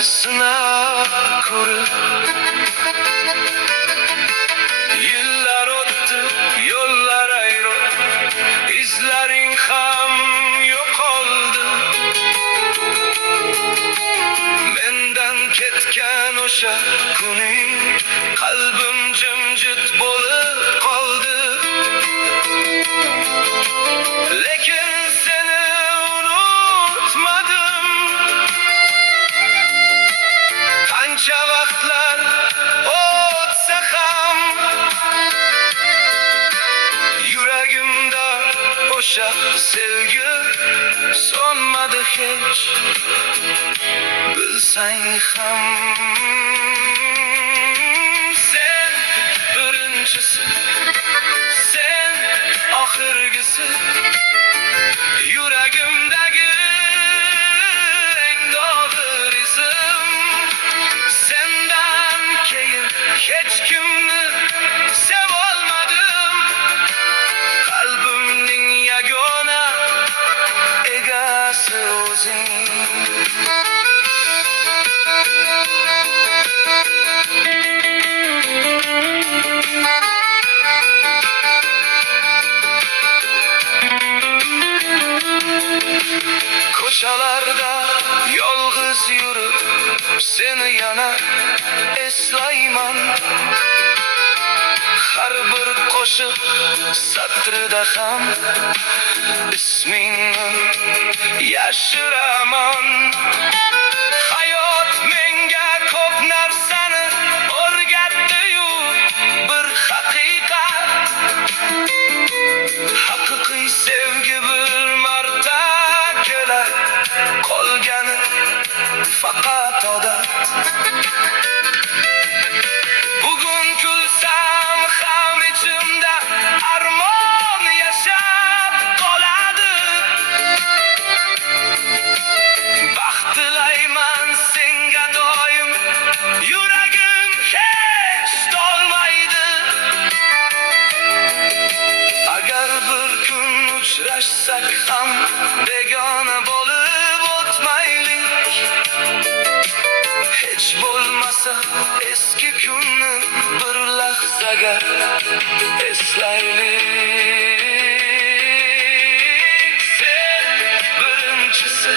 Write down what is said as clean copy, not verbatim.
sinab ko'rib. Yillar o'tdi, yo'llar ayro, izlaring ham yo'qoldi. Mendan ketgan o'sha kuning qalbim jimjit bo'lib qoldi. Lekin seni unutmadim. Qancha vaqtlar o'tsa ham yuragimda o'sha sevgi so'nmadi hech. Bilsang ham sen birinchisi, sen oxirgisi. Yuragimdagi eng og'ir izim. Sendan keyin hech kimni sevolmadim. Qalbimning yagona egasi o'zing. Ko'chalarda yolg'iz yurib seni yana eslayman. Har bir qo'shiq satrida ham ismingni yashiraman. Hayot menga ko'p narsani o'rgatdi-yu, bir haqiqat. Haqiqiy sevgi bir marta kelar, qolgani faqat odat. Bugun kulsam ham ichimda armon yashab qoladi. Baxt tilayman senga doim, yuragim hech tolmaydi. Agar bir kun uchrashsak ham begona bo'lib o'tmaylik. Hech bo'lmasa eski kunni bir lahzaga eslaylik. Sen birinchisi,